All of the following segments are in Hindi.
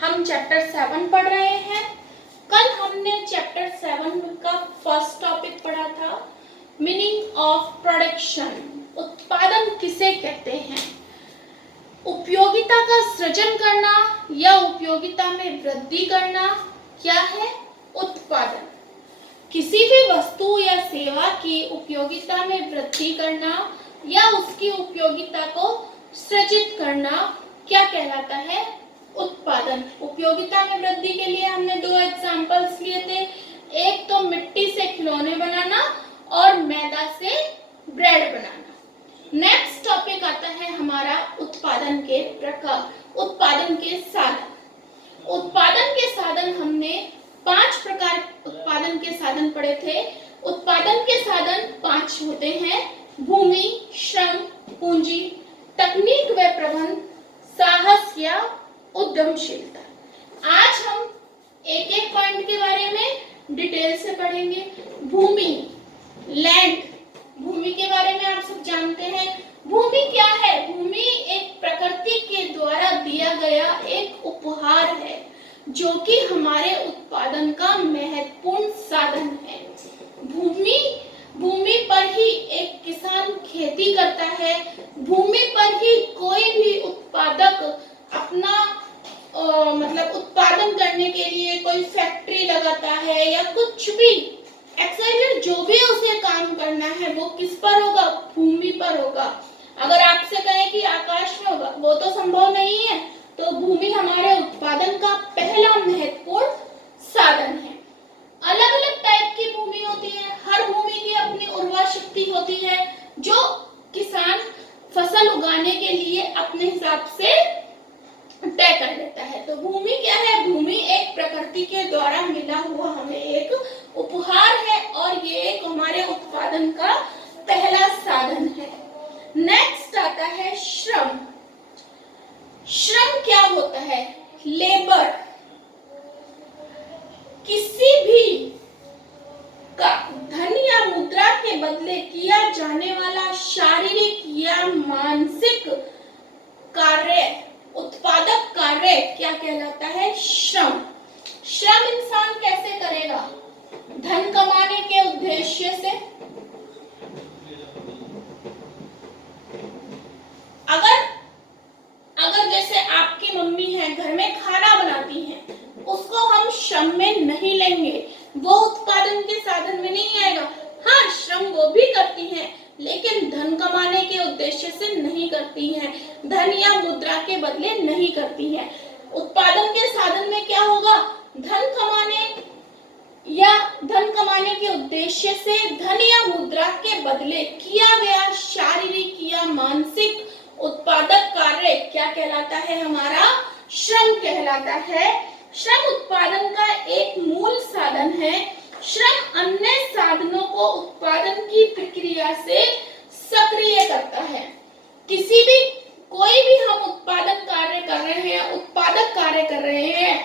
हम चैप्टर 7 पढ़ रहे हैं। कल हमने चैप्टर 7 का फर्स्ट टॉपिक पढ़ा था, मीनिंग ऑफ प्रोडक्शन। उत्पादन किसे कहते हैं? उपयोगिता का सृजन करना या उपयोगिता में वृद्धि करना क्या है उत्पादन। किसी भी वस्तु या सेवा की उपयोगिता में वृद्धि करना या उसकी उपयोगिता को सृजित करना क्या कहलाता है उत्पादन। उपयोगिता में वृद्धि के लिए हमने दो एग्जांपल्स लिए थे, एक तो मिट्टी से खिलौने बनाना और मैदा से ब्रेड बनाना। नेक्स्ट टॉपिक आता है हमारा उत्पादन के प्रकार, उत्पादन के साधन। उत्पादन के साधन हमने 5 प्रकार उत्पादन के साधन पढ़े थे। उत्पादन के साधन 5 होते हैं, भूमि, श्रम, पूंजी, तकनीक व प्रबंध, साहस या उद्यमशीलता। आज हम एक एक पॉइंट के बारे में डिटेल से पढ़ेंगे। भूमि, लैंड, भूमि के बारे में आप सब जानते हैं। भूमि क्या है? भूमि एक प्रकृति के द्वारा दिया गया एक उपहार है जो कि हमारे उत्पादन का महत्वपूर्ण साधन है। भूमि पर ही एक किसान खेती करता है, भूमि पर ही कोई भी उत्पादक अपना मतलब उत्पादन करने के लिए कोई फैक्ट्री लगाता है या कुछ भी एक्साइटेड जो भी उसे काम करना है वो किस पर होगा? भूमि पर होगा। अगर आपसे कहें कि आकाश में होगा, वो तो संभव नहीं है। तो भूमि हमारे उत्पादन का पहला महत्वपूर्ण साधन है। अलग अलग टाइप की भूमि होती है, हर भूमि की अपनी उर्वरा शक्ति होती है जो किसान फसल उगाने के लिए अपने हिसाब से तय कर लेता है। तो भूमि क्या है? भूमि एक प्रकृति के द्वारा मिला हुआ हमें एक उपहार है और ये एक हमारे उत्पादन का पहला साधन है। नेक्स्ट आता है श्रम। श्रम क्या होता है? लेबर। किसी भी का धन या मुद्रा के बदले किया जाने वाला शारीरिक या मानसिक कार्य, उत्पादक कार्य क्या कहलाता है? श्रम। श्रम इंसान कैसे करेगा? धन कमाने के उद्देश्य से। अगर जैसे आपकी मम्मी है घर में खाना बनाती हैं, उसको हम श्रम में नहीं लेंगे, वो उत्पादन के साधन में नहीं आएगा। हाँ, श्रम वो भी करती हैं लेकिन धन कमाने के उद्देश्य से नहीं करती हैं, धन या मुद्रा के बदले नहीं करती हैं। उत्पादन के साधन में क्या होगा? धन कमाने के उद्देश्य से धन या मुद्रा के बदले किया गया शारीरिक या मानसिक उत्पादक कार्य क्या कहलाता है? हमारा श्रम कहलाता है। श्रम उत्पादन का एक मूल साधन है। श्रम अन्य साधनों को उत्पादन की प्रक्रिया से सक्रिय करता है। कोई भी हम उत्पादन कार्य कर रहे हैं, उत्पादक कार्य कर रहे हैं,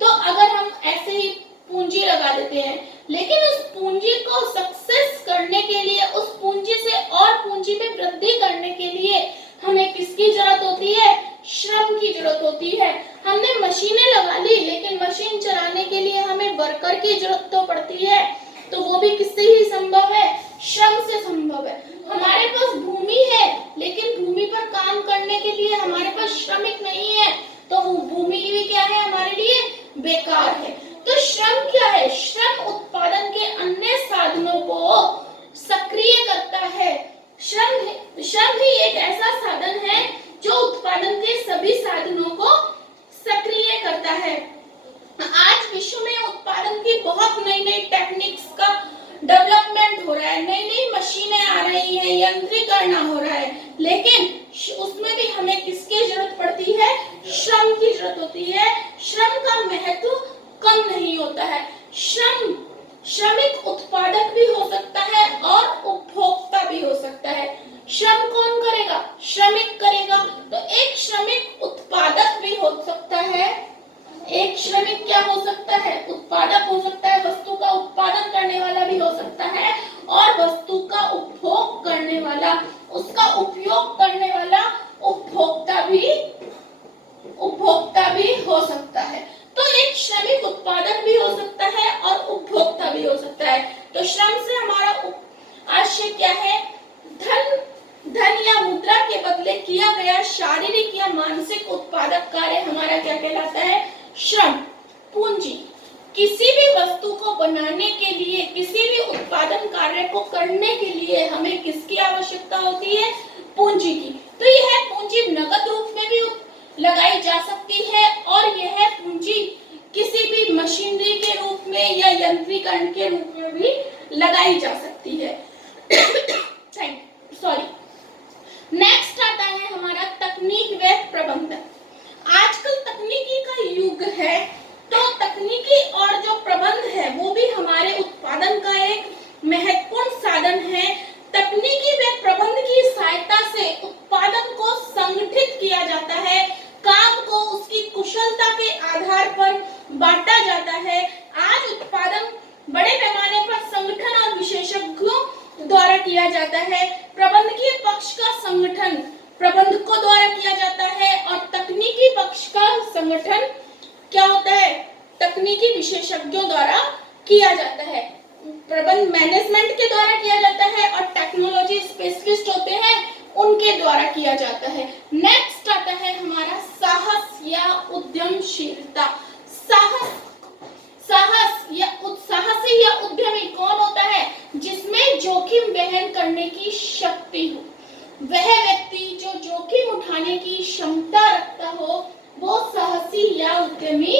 तो अगर हम ऐसे ही पूंजी लगा देते हैं, लेकिन उस पूंजी को सक्सेस करने के लिए, उस पूंजी से और पूंजी में वृद्धि करने के लिए हमें किसकी जरूरत होती है? श्रम की जरूरत होती है। हमने मशीनें लगा ली लेकिन मशीन चलाने के लिए हमें वर्कर की जरूरत तो पड़ती है, तो वो भी किससे ही संभव है? श्रम से संभव है। हमारे पास भूमि है लेकिन भूमि पर काम करने के लिए हमारे पास श्रमिक नहीं है, तो वो भूमि भी क्या है? हमारे लिए बेकार है। तो श्रम क्या है? श्रम उत्पादन के अन्य साधनों को सक्रिय करता है। श्रम ही एक ऐसा साधन है जो उत्पादन के सभी साधनों को सक्रिय करता है। आज विश्व में उत्पादन की बहुत नई नई टेक्निक्स का डेवलपमेंट हो रहा है, नई नई मशीनें आ रही हैं, यंत्रीकरण हो रहा है, लेकिन उसमें भी हमें किसकी जरूरत पड़ती है? श्रम की जरूरत होती है। श्रम का महत्व कम नहीं होता है। श्रमिक उत्पादक भी हो सकता है और उपभोक्ता भी हो सकता है। श्रम कौन करेगा? श्रमिक करेगा। तो एक श्रमिक उत्पादक भी हो सकता है। एक श्रमिक क्या हो सकता है? उत्पादक हो सकता है। वस्तु का उत्पादन करने वाला भी हो सकता है और वस्तु का उपभोग करने वाला, उसका उपयोग करने वाला उपभोक्ता भी हो सकता है। तो एक श्रमिक उत्पादक भी हो सकता है और उपभोक्ता भी हो सकता है। तो श्रम से हमारा आशय क्या है? धन या मुद्रा के बदले किया गया शारीरिक या मानसिक उत्पादक कार्य हमारा क्या कहलाता है? श्रम। पूंजी, किसी भी वस्तु को बनाने के लिए, किसी भी उत्पादन कार्य को करने के लिए हमें किसकी आवश्यकता होती है? पूंजी की। तो यह पूंजी नकद रूप में भी लगाई जा सकती है और यह पूंजी किसी भी मशीनरी के रूप में या यंत्रीकरण के रूप में भी लगाई जा सकती है। सॉरी। नेक्स्ट आता है हमारा तकनीक व प्रबंधन। आजकल तकनीकी का युग है, तो तकनीकी और जो प्रबंध है वो भी हमारे उत्पादन का एक महत्वपूर्ण साधन है। तकनीकी व प्रबंध की सहायता से उत्पादन को संगठित किया जाता है, काम को उसकी कुशलता के आधार पर बांटा जाता है। आज उत्पादन बड़े पैमाने पर संगठन और विशेषज्ञों द्वारा किया जाता है। प्रबंधकीय पक्ष का संगठन प्रबंधकों द्वारा किया जाता है और तकनीकी पक्ष का संगठन क्या होता है? तकनीकी विशेषज्ञों द्वारा किया जाता है। प्रबंध मैनेजमेंट के द्वारा किया जाता है और टेक्नोलॉजी स्पेशलिस्ट होते हैं उनके द्वारा किया जाता है। नेक्स्ट आता है हमारा साहस या उद्यमशीलता। साहसी या उद्यमी कौन होता है? जिसमें जोखिम वहन करने की शक्ति हो। वह व्यक्ति जो जोखिम उठाने की क्षमता रखता हो वो साहसी या उद्यमी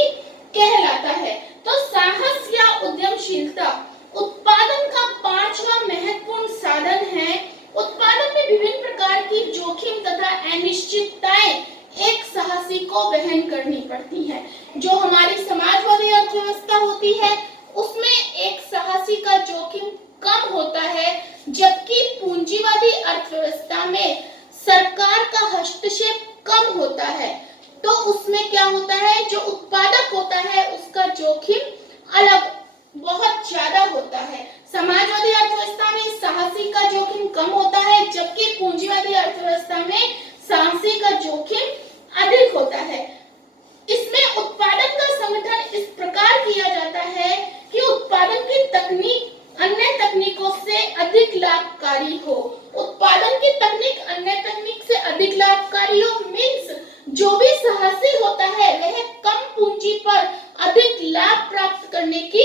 कहलाता है। तो साहस या उद्यमशीलता उत्पादन का पांचवा महत्वपूर्ण साधन है। उत्पादन में विभिन्न प्रकार की जोखिम तथा अनिश्चितताएं एक साहसी को वहन करनी पड़ती हैं। जो हमारी समाजवादी अर्थव्यवस्था होती है उसमें एक साहसी का जोखिम कम होता है, जबकि पूंजीवादी अर्थव्यवस्था में सरकार का हस्तक्षेप कम होता है। तो उसमें क्या होता है? जो उत्पादक होता है उसका जोखिम अलग बहुत ज्यादा होता है। समाजवादी अर्थव्यवस्था में साहसी का जोखिम कम होता है, जबकि पूंजीवादी अर्थव्यवस्था में साहसी का जोखिम अधिक होता है। इसमें उत्पादन का संगठन इस प्रकार किया जाता है कि उत्पादन की तकनीक अन्य तकनीकों से अधिक लाभकारी हो। उत्पादन की तकनीक अन्य तकनीक से अधिक लाभकारी हो मीन्स जो भी साहसी होता है वह कम पूंजी पर अधिक लाभ प्राप्त करने की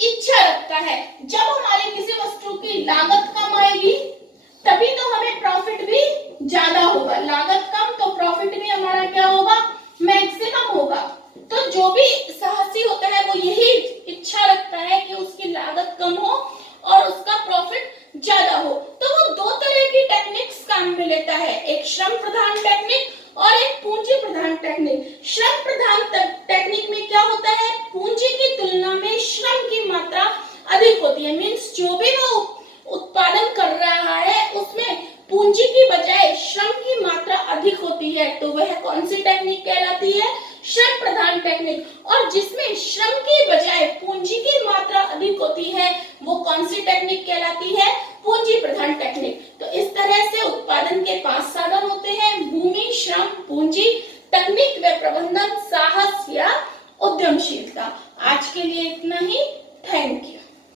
इच्छा रखता है। जब हमारी किसी वस्तु की लागत कम आएगी तभी तो हमें प्रॉफिट भी ज्यादा होगा। लागत कम तो प्रॉफिट भी हमारा क्या होगा? मैक्सिमम होगा। तो जो भी साहसी होता है वो यही इच्छा रखता है कि उसकी लागत कम हो और उसका प्रॉफिट ज्यादा हो। तो वो दो तरह की टेक्निक्स काम में लेता है, एक श्रम प्रधान टेक्निक और एक पूंजी प्रधान टेक्निक। श्रम प्रधान टेक्निक में क्या होता है? पूंजी की तुलना में श्रम की मात्रा अधिक होती है। मींस जो भी वो उत्पादन कर रहा है उसमें पूंजी की बजाय श्रम की मात्रा अधिक होती है। तो वह कौन सी टेक्निक कहलाती है? श्रम प्रधान टेक्निक। और जिसमें श्रम की बजाय पूंजी की मात्रा अधिक होती है वो कौन सी टेक्निक कहलाती है?